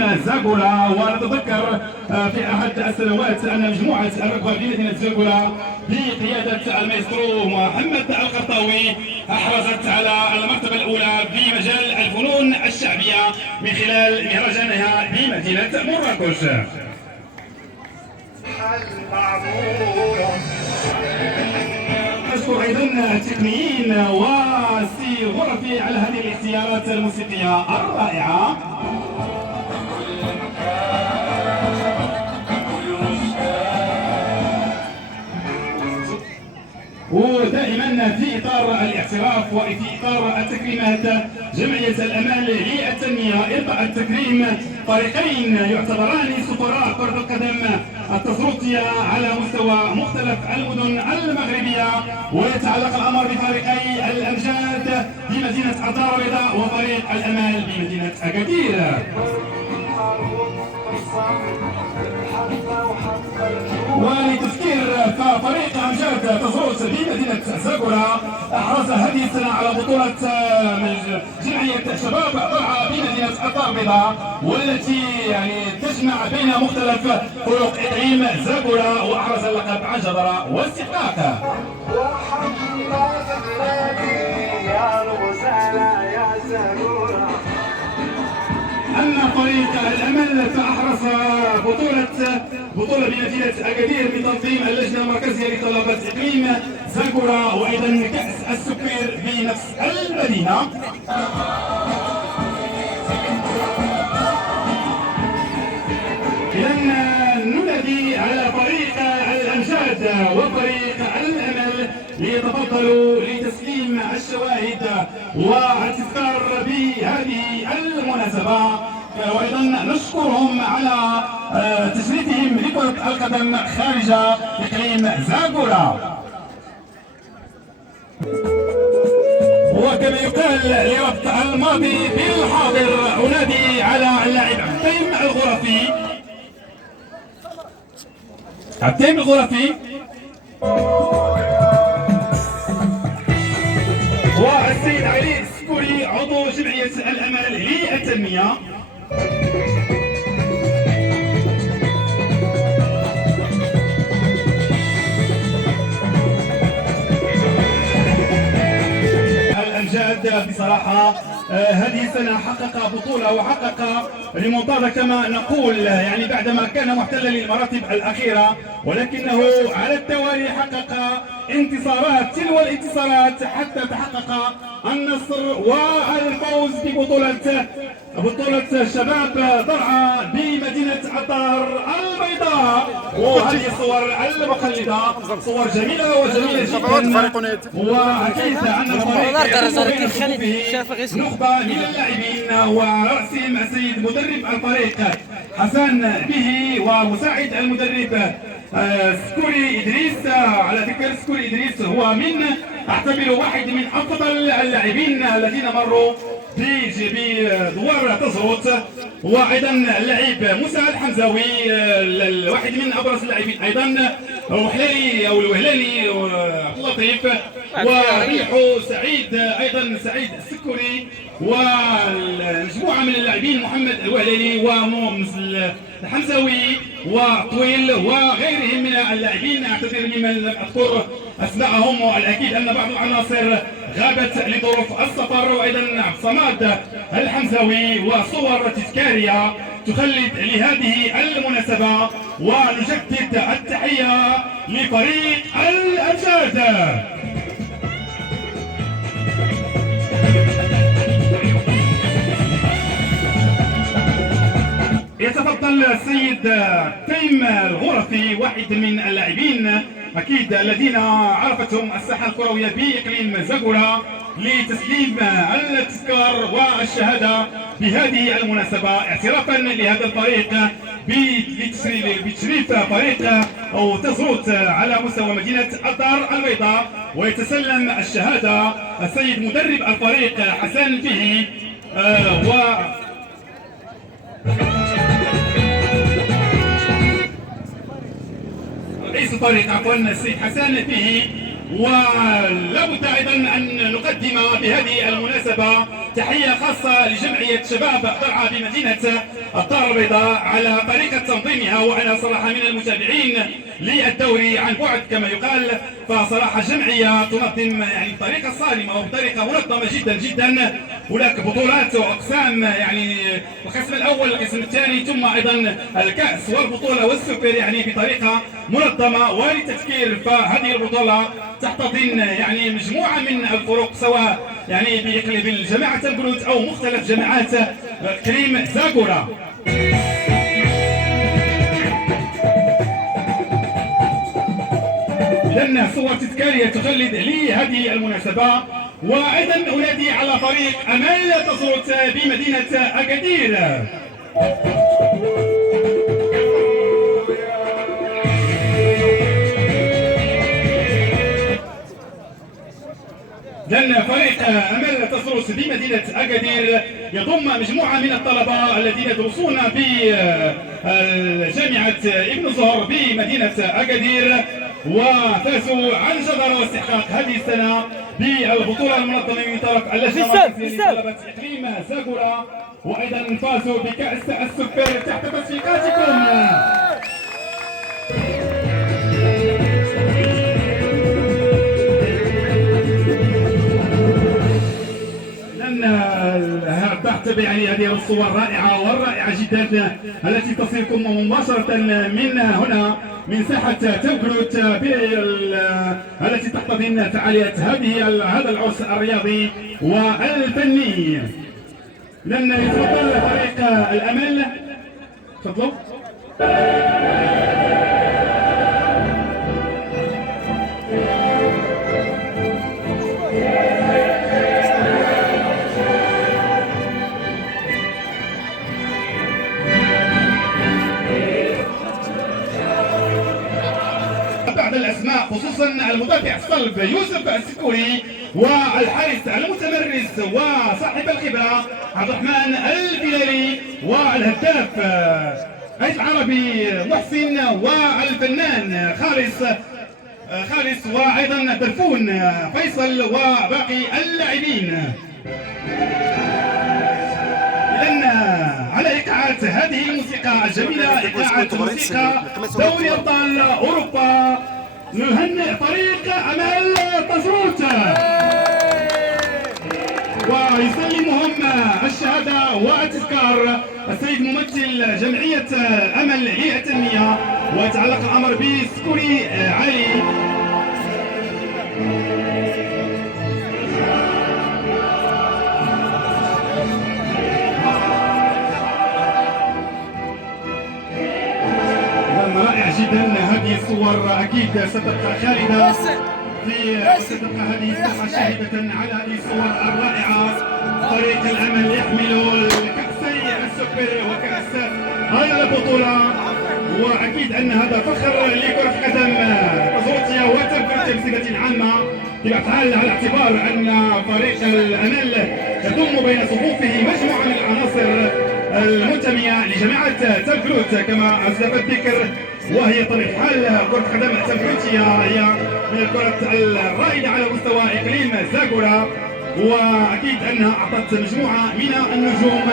إقليم زاغورا. ونتذكر في أحد السنوات أن مجموعة الركبة في مدينة زاغورا بقيادة المايسترو محمد القرطاوي أحرزت على المرتبة الأولى في مجال الفنون الشعبية من خلال مهرجانها بمدينة مراكش. نشكر ايضا التقنيين وسي غرفي على هذه الاختيارات الموسيقيه الرائعه. ودائما في اطار الاعتراف وفي اطار التكريمات جمعيه الامال للتنميه القاء التكريم فريقين يعتبران سفراء كره القدم التسروطيه على مستوى مختلف المدن المغربيه، ويتعلق الامر بفريقي الامجاد بمدينه الدار البيضاء وفريق الامال بمدينه اكادير. ولتذكير ففريق امجاد تسروط بمدينه زاغورا احرز هذه السنه على بطوله جمعيه شباب ضرعه بمدينه الدار البيضاء، والتي تجمع بين مختلف فروق اقليم زاغورا، واحرز اللقب عن جدارة واستحقاق. أما فريق الأمل فأحرز بطولة بمدينة أكادير بتنظيم اللجنة المركزية لطلبة إقليم زاغورا، وأيضا كأس السكر بنفس المدينة. إذا ننادي على فريق الأمجاد وفريق الأمل ليتفضلوا لتسليم الشواهد واعتذار بهذه المناسبة، وايضا نشكرهم على تشريفهم لكرة القدم خارج اقليم زاغورا. وكما يقال لربط الماضي بالحاضر، انادي على اللاعب عتيم الغرفي والسيد علي السكوري عضو جمعية الأمل للتنمية. الأمجاد بصراحة هذه السنة حقق بطولة وحقق ريمونتادا كما نقول، بعدما كان محتلا للمراتب الأخيرة، ولكنه على التوالي حقق انتصارات تلو الانتصارات حتى تحقق النصر والفوز ببطولة شباب ضرعة بمدينة الدار البيضاء. وهذه الصور المخلدة صور جميلة جدا، وأكيد أن الفريق نخبة من اللاعبين ورأسهم السيد مدرب الفريق حسن به ومساعد المدرب سكوري إدريس. على ذكر سكوري إدريس هو أعتبره واحد من أفضل اللاعبين الذين مروا بدوار تسروط، وايضا اللاعب موسى الحمزاوي واحد من ابرز اللاعبين، ايضا وحلالي او الوهلاني عبد اللطيف، وريحو سعيد ايضا سعيد السكري، ومجموعه من اللاعبين محمد الوهلاني الحمزاوي وطويل وغيرهم من اللاعبين. اعتذر لمن لم اذكر اسماءهم، والاكيد ان بعض العناصر غابت لظروف السفر، وايضا عبد الصمد الحمزاوي وصور تذكاريه تخلد لهذه المناسبه. ونجدد التحيه لفريق الامجاد. يتفضل السيد تيم الغرفي واحد من اللاعبين اكيد الذين عرفتهم الساحه الكرويه باقليم زاغورا لتسليم التذكار والشهاده بهذه المناسبه اعترافا لهذا الفريق بتشريف فريق او تسروط على مستوى مدينه الدار البيضاء. ويتسلم الشهاده السيد مدرب الفريق حسن به رئيس الفريق السيد حسن به. ولابد ايضا ان نقدم بهذه المناسبه تحيه خاصه لجمعيه شباب ضرعه بمدينه الطائرة البيضاء على طريقة تنظيمها. وأنا صراحة من المتابعين للدوري عن بعد كما يقال، فصراحة جمعية تنظم يعني بطريقة صارمة وبطريقة منظمة جدا جدا. هناك بطولات وأقسام، يعني القسم الأول القسم الثاني ثم أيضا الكأس والبطولة والسوبر، يعني بطريقة منظمة. ولتذكير فهذه البطولة تحتضن يعني مجموعة من الفرق، سواء يعني بالجماعة البلوت أو مختلف جماعات إقليم زاغورا. لأن صور تذكارية تخلد لهذه المناسبة. وأيضا أنادي على فريق أمال تصوت بمدينة أكادير. لأن فريق أمل تصرص بمدينة أكادير يضم مجموعة من الطلبة الذين يدرسون بجامعة ابن زهر بمدينة أكادير، وفازوا عن جدارة واستحقاق هذه السنة بالبطولة المنظمة من طرف اللجنة المركزية لطلبة إقليم زاغورا، وأيضا فازوا بكأس السوبر تحت تصفيقاتكم. تحت يعني هذه الصور الرائعة والرائعة جدا التي تصلكم مباشرة من هنا من ساحة توغلوت التي تحتضن فعاليات هذا العرس الرياضي والفني. لن يتفضل فريق الأمل، تفضلوا. الاسماء خصوصا المدافع الصلب يوسف السكوري، والحارس المتمرس وصاحب الخبره عبد الرحمن البلالي، والهداف عيد العربي محسن، والفنان خالص وايضا درفون فيصل وباقي اللاعبين. لأن على إيقاعات هذه الموسيقى الجميلة، إيقاعات موسيقى دوري أبطال أوروبا، نهنئ فريق أمل تصروت ويسلمهم الشهادة والتذكار السيد ممثل جمعية أمل للتنمية. ويتعلق الأمر بسكوري علي. رائع جدا هذه الصور، اكيد ستبقى خالده ستبقى هذه الساحه شاهده على هذه الصور الرائعه. فريق الامل يحمل كاسي السوبر وكاس هذه البطوله، واكيد ان هذا فخر لكره قدم تصوتيا وتركيا بصفه عامه بافعال، على اعتبار ان فريق الامل يضم بين صفوفه مجموعه من العناصر المنتمية لجماعة تركلوت كما أسلف الذكر، وهي طبيعة حال كرة قدم تركلوتية هي من الكرة الرائدة على مستوى إقليم زاغورا، وأكيد أنها أعطت مجموعة من النجوم